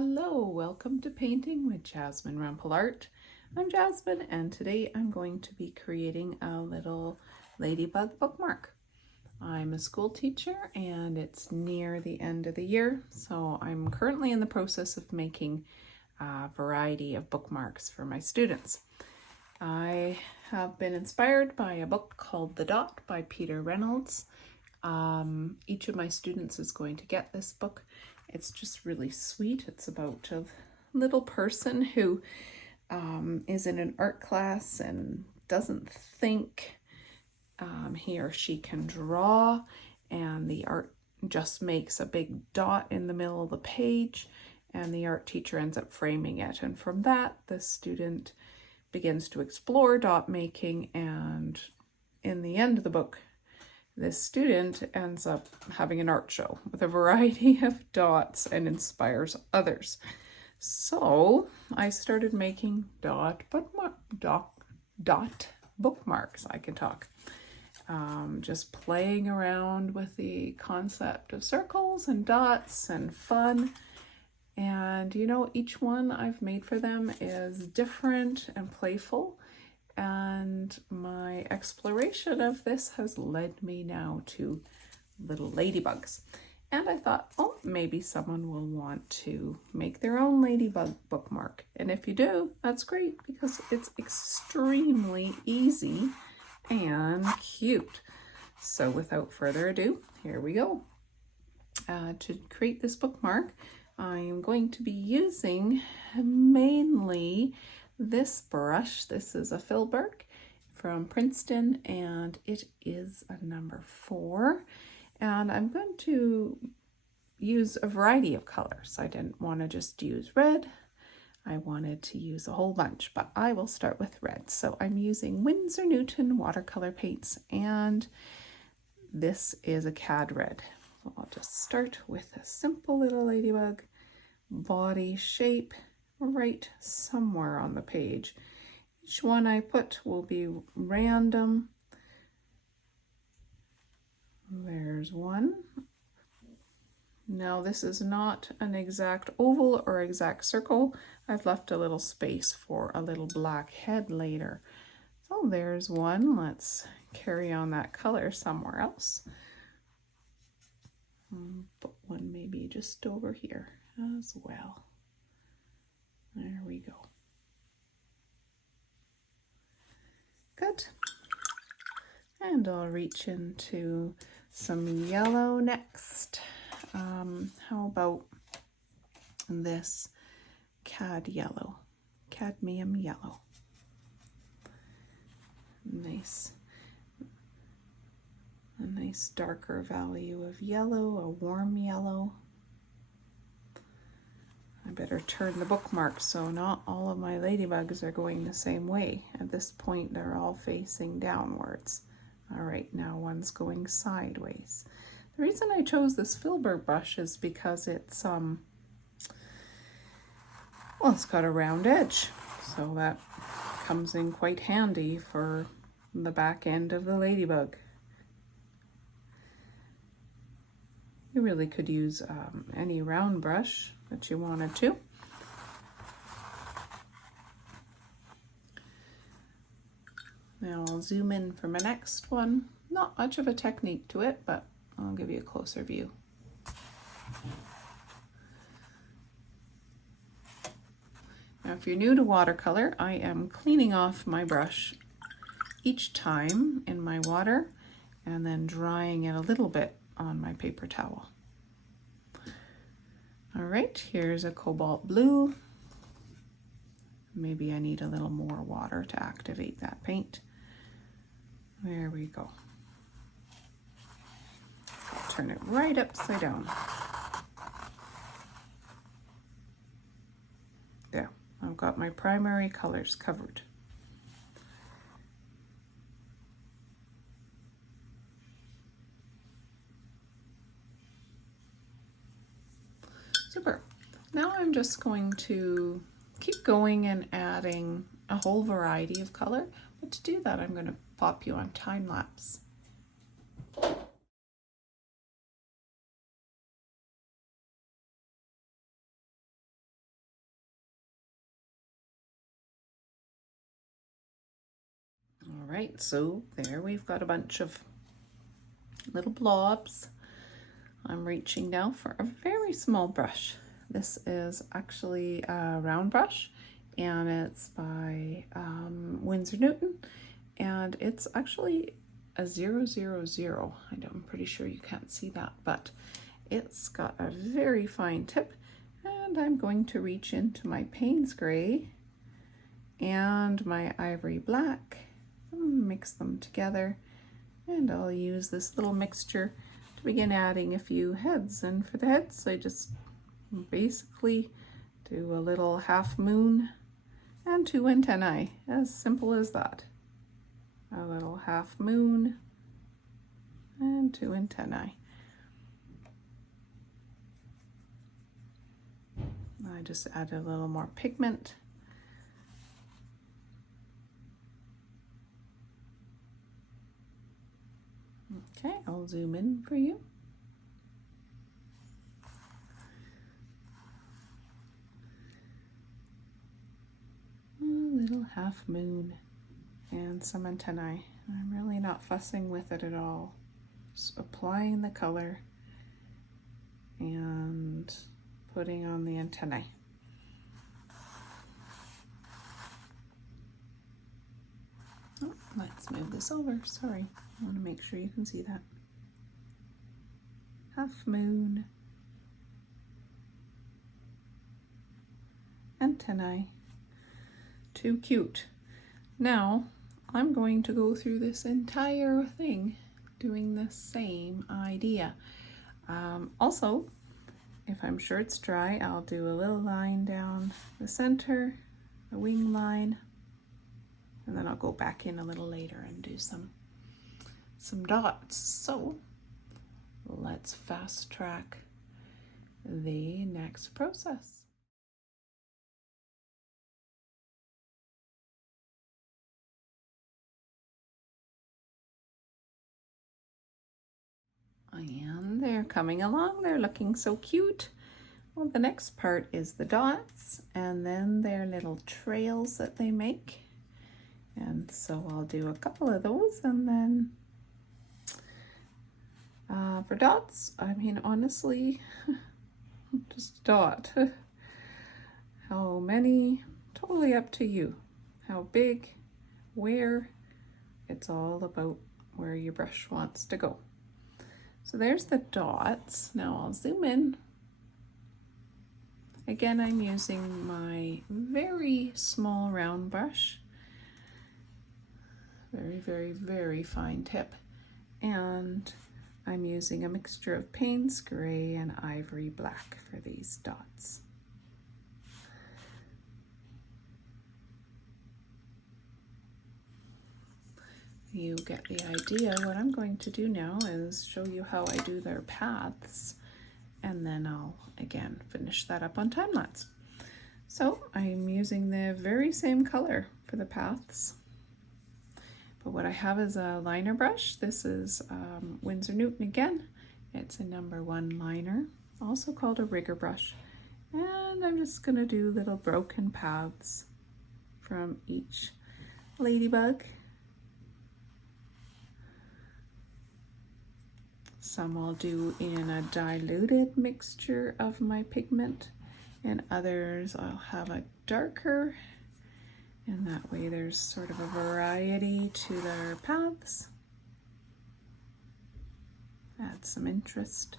Hello, welcome to Painting with Jasmine Rumpel Art. I'm Jasmine and today I'm going to be creating a little ladybug bookmark. I'm a school teacher and it's near the end of the year, so I'm currently in the process of making a variety of bookmarks for my students. I have been inspired by a book called The Dot by Peter Reynolds. Each of my students is going to get this book. It's just really sweet. It's about a little person who is in an art class and doesn't think he or she can draw, and the art just makes a big dot in the middle of the page, and the art teacher ends up framing it. And from that, the student begins to explore dot making, and in the end of the book, this student ends up having an art show with a variety of dots and inspires others. So I started making dot bookmarks. I can talk. Just playing around with the concept of circles and dots and fun. And you know, each one I've made for them is different and playful. And my exploration of this has led me now to little ladybugs. And I thought, oh, maybe someone will want to make their own ladybug bookmark. And if you do, that's great because it's extremely easy and cute. So without further ado, here we go. To create this bookmark, I am going to be using mainly this brush. This is a filbert from Princeton and it is a number 4. And I'm going to use a variety of colors. I didn't want to just use red. I wanted to use a whole bunch, but I will start with red. So I'm using Windsor Newton watercolor paints, and this is a cad red. So I'll just start with a simple little ladybug body shape right somewhere on the page. Each one I put will be random. There's one. Now this is not an exact oval or exact circle. I've left a little space for a little black head later. So there's one. Let's carry on that color somewhere else. Put one maybe just over here as well. There we go. Good. And I'll reach into some yellow next. How about this cadmium yellow. Nice. A nice darker value of yellow, a warm yellow. I better turn the bookmark so not all of my ladybugs are going the same way. At this point, they're all facing downwards. All right, now one's going sideways. The reason I chose this filbert brush is because it's well, it's got a round edge, so that comes in quite handy for the back end of the ladybug. You really could use any round brush that you wanted to. Now I'll zoom in for my next one. Not much of a technique to it, but I'll give you a closer view. Now if you're new to watercolor, I am cleaning off my brush each time in my water and then drying it a little bit on my paper towel. All right, here's a cobalt blue. Maybe I need a little more water to activate that paint. There we go. I'll turn it right upside down. There, I've got my primary colors covered. Super. Now I'm just going to keep going and adding a whole variety of color. But to do that, I'm going to pop you on time lapse. right, so there we've got a bunch of little blobs. I'm reaching now for a very small brush. This is actually a round brush, and it's by Windsor Newton, and it's actually a 000. I'm pretty sure you can't see that, but it's got a very fine tip, and I'm going to reach into my Payne's Gray and my Ivory Black, mix them together, and I'll use this little mixture to begin adding a few heads. And for the heads, I just basically do a little half moon and 2 antennae, as simple as that. A little half moon and 2 antennae. I just add a little more pigment. Okay, I'll zoom in for you. A little half moon and some antennae. I'm really not fussing with it at all. Just applying the color and putting on the antennae. Oh, let's move this over. Sorry, I want to make sure you can see that. Half moon, antennae. Too cute. Now I'm going to go through this entire thing doing the same idea. Also, if I'm sure it's dry, I'll do a little line down the center, a wing line, and then I'll go back in a little later and do some dots. So let's fast track the next process. And they're coming along, they're looking so cute. Well, the next part is the dots, and then their little trails that they make. And so I'll do a couple of those, and then for dots, I mean, honestly, just dot. How many? Totally up to you. How big, where, it's all about where your brush wants to go. So there's the dots. Now I'll zoom in. Again, I'm using my very small round brush. Very, very, very fine tip. And I'm using a mixture of Payne's Gray and Ivory Black for these dots. You get the idea. What I'm going to do now is show you how I do their paths, and then I'll again finish that up on time lapse. So I'm using the very same color for the paths, but what I have is a liner brush. This is Windsor Newton again. It's a #1 liner, also called a rigger brush, and I'm just gonna do little broken paths from each ladybug. Some I'll do in a diluted mixture of my pigment, and others I'll have a darker, and that way there's sort of a variety to their paths. Add some interest.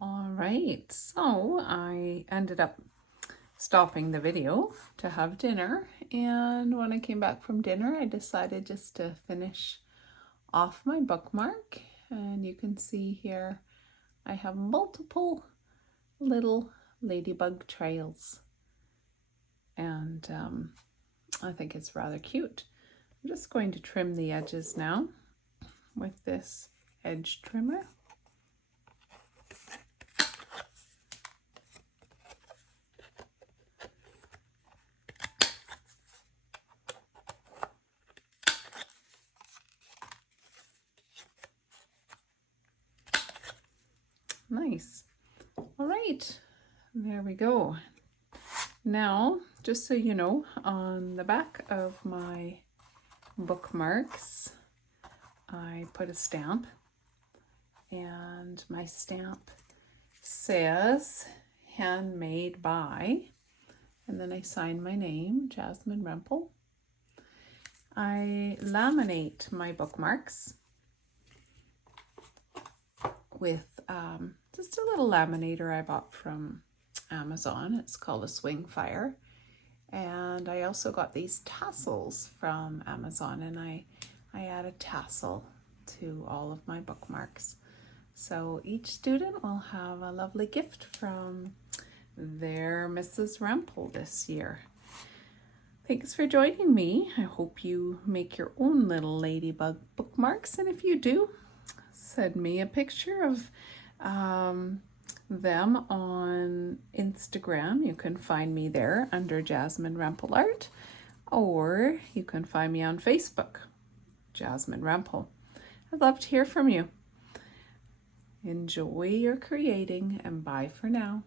All right, so I ended up stopping the video to have dinner, and when I came back from dinner I decided just to finish off my bookmark, and you can see here I have multiple little ladybug trails, and I think it's rather cute. I'm just going to trim the edges now with this edge trimmer. Nice. right, there we go. Now, just so you know, on the back of my bookmarks, I put a stamp, and my stamp says handmade by, and then I sign my name, Jasmine Rempel. I laminate my bookmarks with just a little laminator I bought from Amazon. It's called a Swing Fire. And I also got these tassels from Amazon, and I add a tassel to all of my bookmarks. So each student will have a lovely gift from their Mrs. Rempel this year. Thanks for joining me. I hope you make your own little ladybug bookmarks, and if you do, send me a picture of them on Instagram. You can find me there under Jasmine Rempel Art, or you can find me on Facebook, Jasmine Rempel. I'd love to hear from you. Enjoy your creating, and bye for now.